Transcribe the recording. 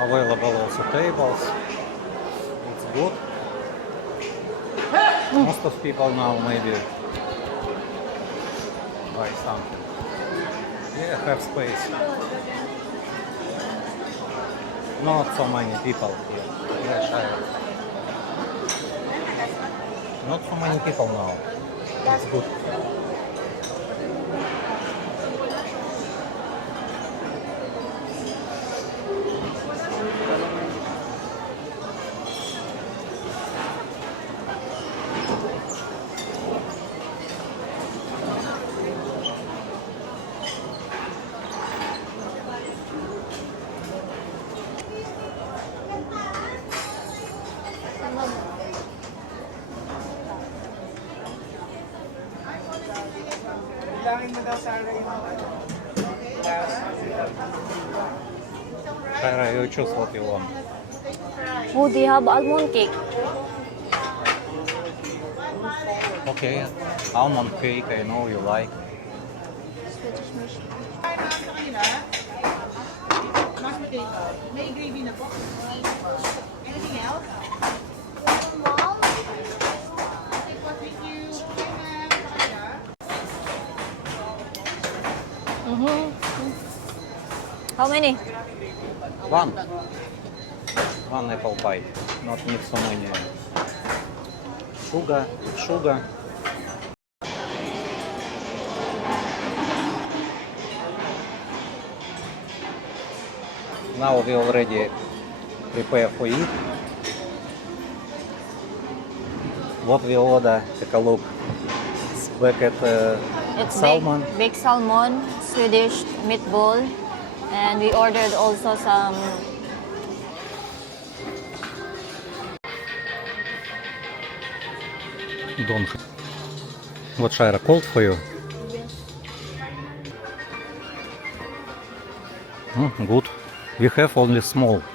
Available also tables. It's good. Most of people now maybe buy something. Yeah, have space. Not so many people here. Yeah, sure. Not so many people now. That's good. Shara, you choose what you want. Oh, they have almond cake. Okay, almond cake, I know you like. Swedish mission. May gravy na po. Anything else? How many? One. One apple pie. Not need so many. Sugar, sugar. Now we already prepare for it. What we order, take a look. It's back at It's salmon. baked salmon, Swedish meatball, and we ordered also some Don't. What Shira called for you? Good. We have only small.